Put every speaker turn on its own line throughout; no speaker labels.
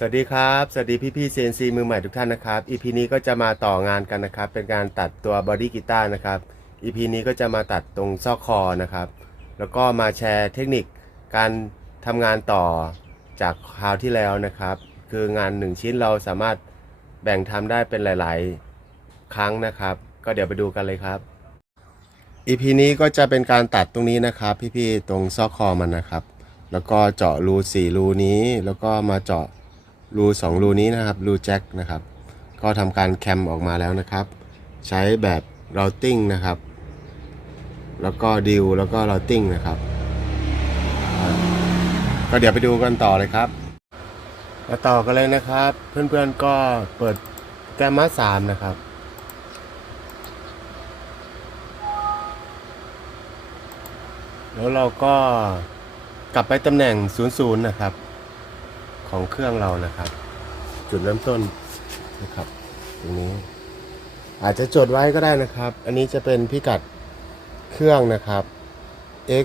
สวัสดีครับ สวัสดีพี่พี่ CNC มือใหม่ทุกท่านนะครับ EP นี้ก็จะมาต่องานกันนะครับ เป็นการตัดตัวบอดี้กีตาร์นะครับ EP นี้ก็จะมาตัดตรงซอกคอนะครับ แล้วก็มาแชร์เทคนิคการทำงานต่อจากคราวที่แล้วนะครับ คืองานหนึ่งชิ้นเราสามารถแบ่งทำได้เป็นหลาย ๆ ครั้งนะครับ ก็เดี๋ยวไปดูกันเลยครับ EP นี้ก็จะเป็นการตัดตรงนี้นะครับ พี่ๆ ตรงซอกคอมันนะครับ แล้วก็เจาะรูสี่รูนี้ แล้วก็มาเจาะ รูสองรูนี้นะครับรูแจ็คนะครับ ก็ทำการแคมออกมาแล้วนะครับ ใช้แบบ routing นะครับ แล้วก็ดิวแล้วก็ routing นะครับก็เดี๋ยวไปดูกันต่อเลยครับมาต่อกันเลยนะครับ เพื่อนๆก็เปิดแกมมาสามนะครับแล้วเราก็กลับไปตำแหน่ง 00 นะครับ ของเครื่องเรานะครับ จุดเริ่มต้นนะครับตรงนี้ อาจจะจดไว้ก็ได้นะครับ อันนี้จะเป็นพิกัดเครื่องนะครับ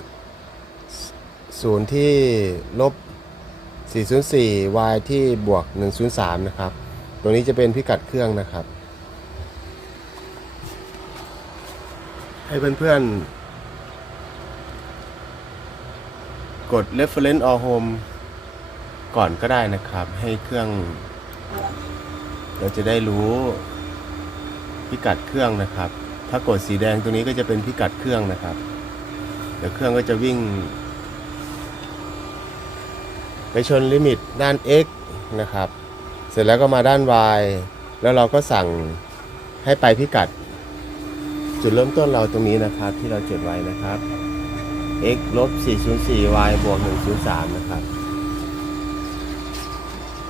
x 0ที่ลบ 404 y ที่บวก 103 นะครับตรงนี้จะเป็นพิกัดเครื่องนะครับ ให้เพื่อนๆ กด reference all home ก่อนก็ได้นะครับ ให้เครื่อง เราจะได้รู้พิกัดเครื่องนะครับ ถ้ากดสีแดงตรงนี้ก็จะเป็นพิกัดเครื่องนะครับเดี๋ยวเครื่องก็จะวิ่ง ไปชนลิมิตด้าน x นะครับ เสร็จแล้วก็มาด้าน y แล้วเราก็สั่งให้ไปพิกัด จุดเริ่มต้นเราตรงนี้นะครับที่เราจดไว้นะครับ x ลบ404 y บวก103 นะครับ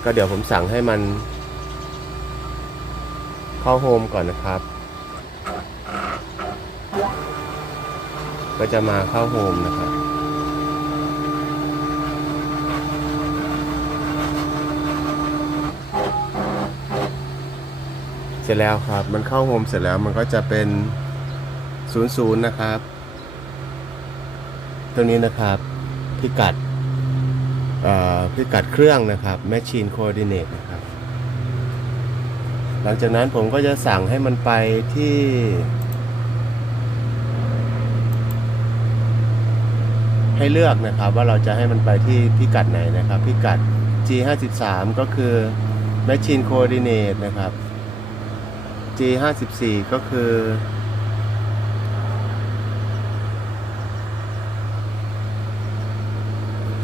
ก็เดี๋ยวผมสั่งให้มัน เข้าโฮมก่อนนะครับ ก็จะมาเข้าโฮมนะครับเสร็จแล้วครับ มันเข้าโฮมเสร็จแล้วมันก็จะเป็น 00 นะครับตรงนี้นะครับ พิกัด พิกัดเครื่องนะครับ Machine Coordinate นะครับ หลังจากนั้นผมก็จะสั่งให้มันไปที่ให้เลือกนะครับว่าเราจะให้มันไปที่พิกัดไหนนะครับ พิกัด G53 ก็คือ Machine Coordinate นะครับ G54 ก็คือ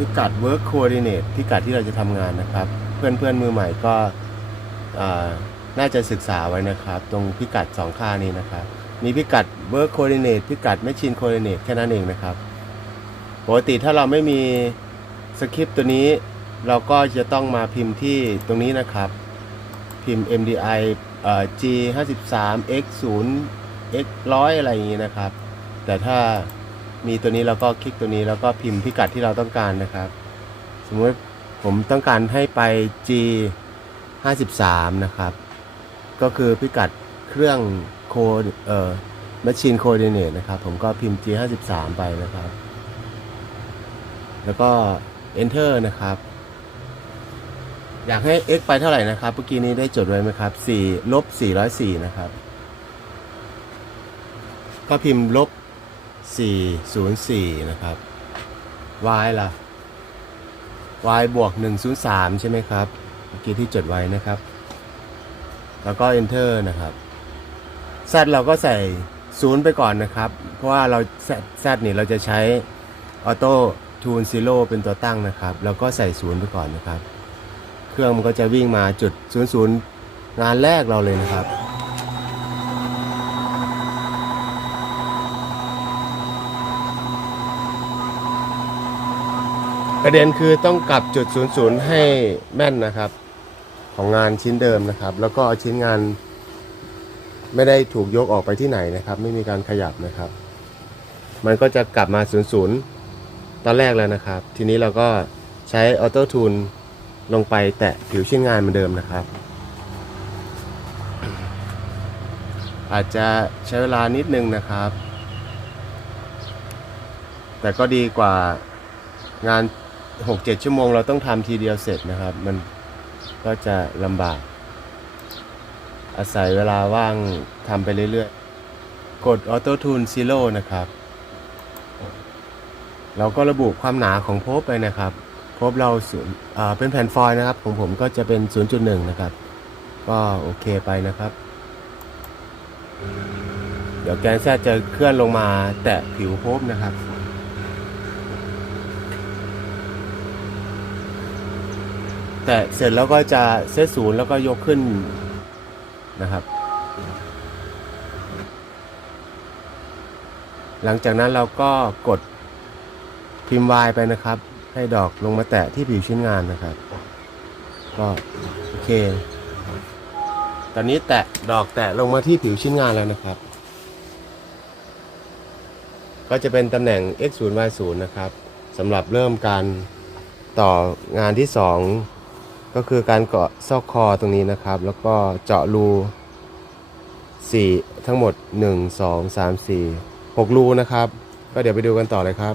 พิกัด work coordinate พิกัดที่เราจะทำงานนะครับ เพื่อนเพื่อนมือใหม่ก็น่าจะศึกษาไว้นะครับ ตรงพิกัด 2 ค่านี้นะครับ มีพิกัด work coordinate พิกัด machine coordinate แค่นั้นเองนะครับ ปกติถ้าเราไม่มีสคริปต์ตัวนี้ เราก็จะต้องมาพิมพ์ที่ตรงนี้นะครับ พิมพ์ MDI G 5 3 X 0 X 100อะไรอย่างนี้นะครับ แต่ถ้า มีตัวนี้เราก็คลิกตัวนี้แล้วก็พิมพ์พิกัดที่เราต้องการนะครับ สมมติผมต้องการให้ไป G 53นะครับ ก็คือพิกัดเครื่องโคเอ่อ machine coordinate นะครับ ผมก็พิมพ์ G 53ไปนะครับ แล้วก็ enter นะครับ อยากให้ x ไปเท่าไหร่นะครับ เมื่อกี้นี้ได้จดไว้ไหมครับ4ลบ404 นะครับ ก็พิมพ์ลบ 404 นะครับ y ล่ะ y บวก 103 ใช่ไหมครับ เมื่อกี้ที่จดไว้นะครับ แล้วก็ enter นะครับ z เราก็ใส่ 0 ไปก่อนนะครับ เพราะว่าเรา z z นี่เราจะใช้ auto tune zero เป็นตัวตั้งนะครับ แล้วก็ใส่ 0 ไปก่อนนะครับ เครื่องมันก็จะวิ่งมาจุด 00 งานแรกเราเลยนะครับ ประเด็นคือต้องกลับจุด00ให้แม่นนะครับ ของงานชิ้นเดิมนะครับ แล้วก็เอาชิ้นงานไม่ได้ถูกยกออกไปที่ไหนนะครับ ไม่มีการขยับนะครับ มันก็จะกลับมา00ตอนแรกแล้วนะครับ ทีนี้เราก็ใช้ออโต้ทูนลงไปแตะผิวชิ้นงานเหมือนเดิมนะครับ อาจจะใช้เวลานิดนึงนะครับ แต่ก็ดีกว่างาน 6-7ชั่วโมงเราต้องทำทีเดียวเสร็จนะครับ มันก็จะลำบาก อาศัยเวลาว่างทำไปเรื่อยๆ กด Auto Tune Zero นะครับ เราก็ระบุความหนาของโพบไปนะครับโพบเราเป็นแผ่นฟอยล์นะครับ ของผมก็จะเป็น 0.1 นะครับ ก็โอเคไปนะครับเดี๋ยวแกนแซจะเคลื่อนลงมาแตะผิวโพบนะครับ แตะเสร็จแล้วก็จะเซตศูนย์แล้วก็ยกขึ้นนะครับ หลังจากนั้นเราก็กดพิมพ์ Y ไปนะครับ ให้ดอกลงมาแตะที่ผิวชิ้นงานนะครับ ก็โอเค ตอนนี้แตะดอกแตะลงมาที่ผิวชิ้นงานแล้วนะครับ ก็จะเป็นตำแหน่ง x 0 y 0นะครับสำหรับเริ่มการต่องานที่ 2 ก็คือการเกาะซอกคอตรงนี้นะครับ แล้วก็เจาะรู4ทั้งหมด 1 2 3 4 6รูนะครับ ก็เดี๋ยวไปดูกันต่อเลยครับ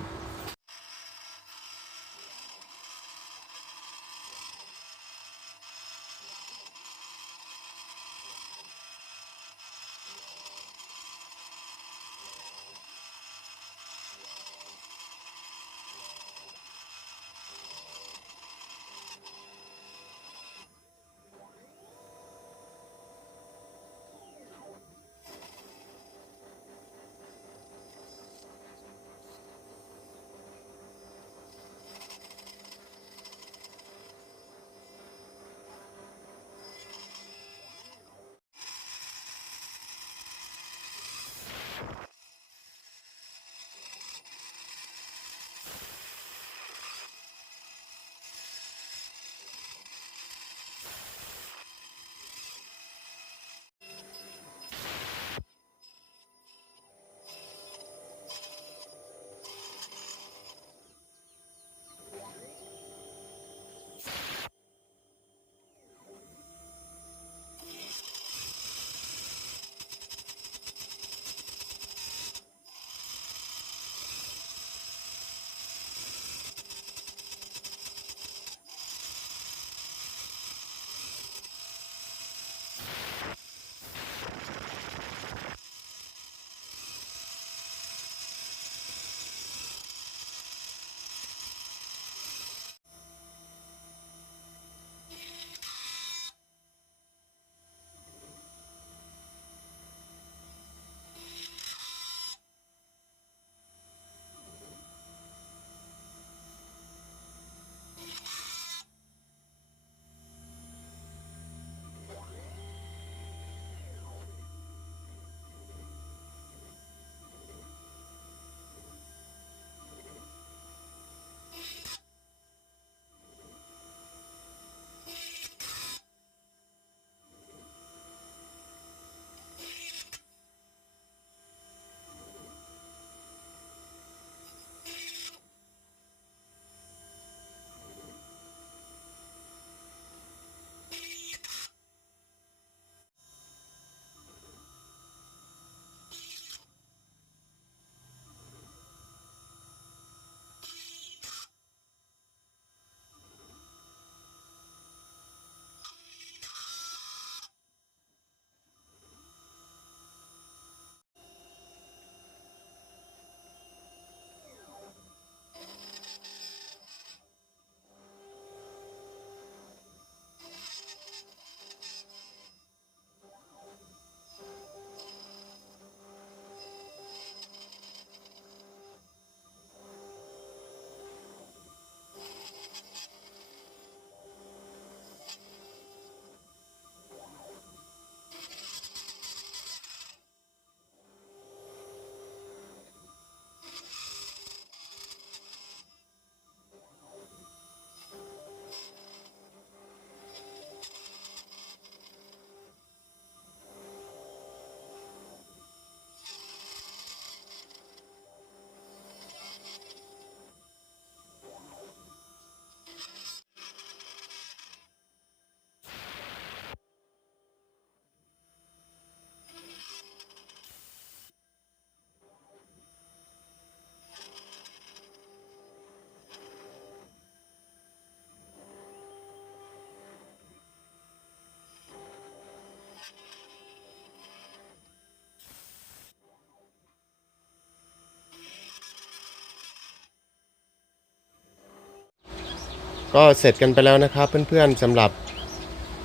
ก็เสร็จกันไปแล้วนะครับเพื่อนๆสำหรับ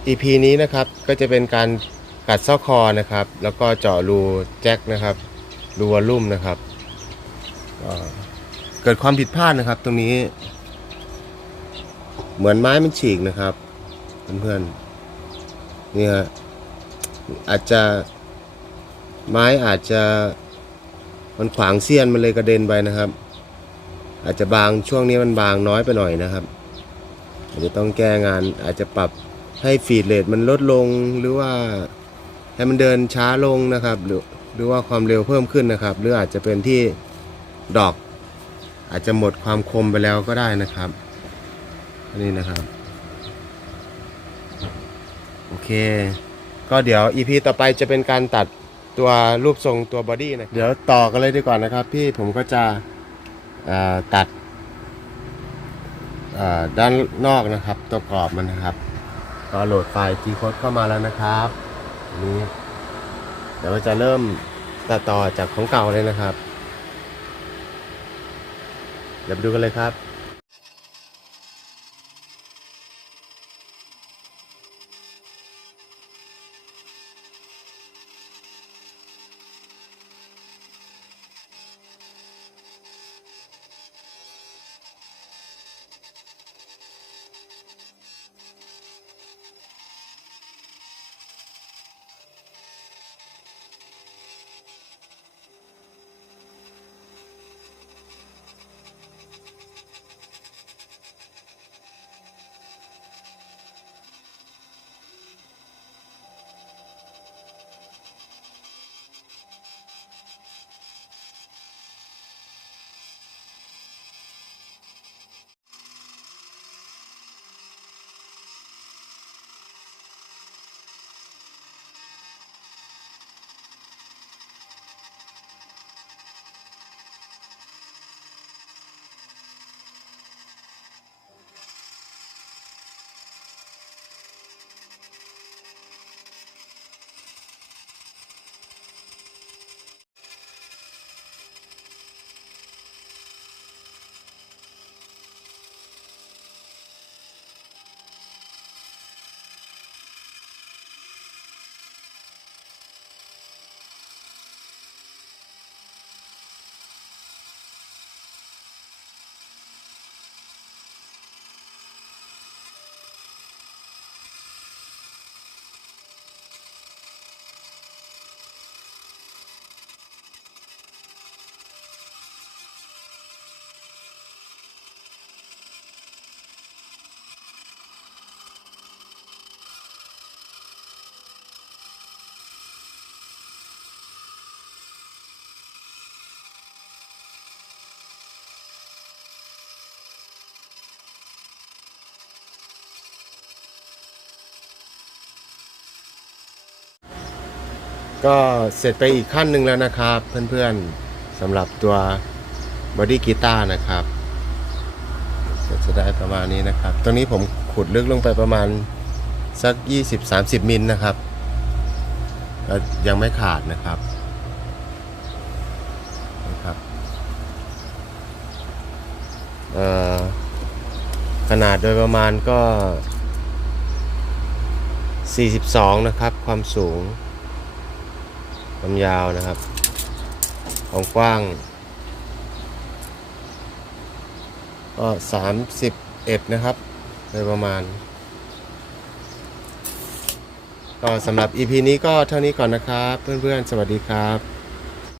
EP นี้นะครับก็จะเป็นการกัดซอกคอนะครับ แล้วก็เจาะรูแจ็คนะครับรูวอลลุ่มนะครับเกิดความผิดพลาดนะครับ ตรงนี้ เหมือนไม้มันฉีกนะครับเพื่อนๆนี่ฮะอาจจะไม้อาจจะมันขวางเสี้ยนมันเลยกระเด็นไปนะครับ อาจจะบางช่วงนี้มันบางน้อยไปหน่อยนะครับ อาจจะต้องแก้งานอาจจะปรับให้ฟีดเรทมันลดลงหรือว่าให้มันเดินช้าลงนะครับ หรือหรือว่าความเร็วเพิ่มขึ้นนะครับ หรืออาจจะเป็นที่ดอก อาจจะหมดความคมไปแล้วก็ได้นะครับนนี้นะครับโอเค ก็เดี๋ยว EP ต่อไปจะเป็นการตัดตัวรูปทรงตัวบอดี้นะเดี๋ยวต่อกันเลยดีกว่านะครับ พี่ผมก็จะตัด ด้านนอกนะครับ ตัวกรอบมันนะครับ ก็โหลดไฟล์ G code เข้ามาแล้วนะครับนี้เดี๋ยวเราจะเริ่มตัดต่อจากของเก่าเลยนะครับ เดี๋ยวไปดูกันเลยครับ ก็เสร็จไปอีกขั้นหนึ่งแล้วนะครับ เพื่อนๆสำหรับตัวบอดี้กีตาร์นะครับก็จะได้ประมาณนี้นะครับ ตรงนี้ผมขุดลึกลงไปประมาณสัก 20-30 มิลนะครับก็ยังไม่ขาดนะครับนะครับขนาดโดยประมาณก็ 42 นะครับ ความสูง ความยาวนะครับความกว้างก็สามสิบเอ็ดนะครับโดยประมาณ ก็สำหรับ EP นี้ก็เท่านี้ก่อนนะครับ เพื่อนๆ สวัสดีครับ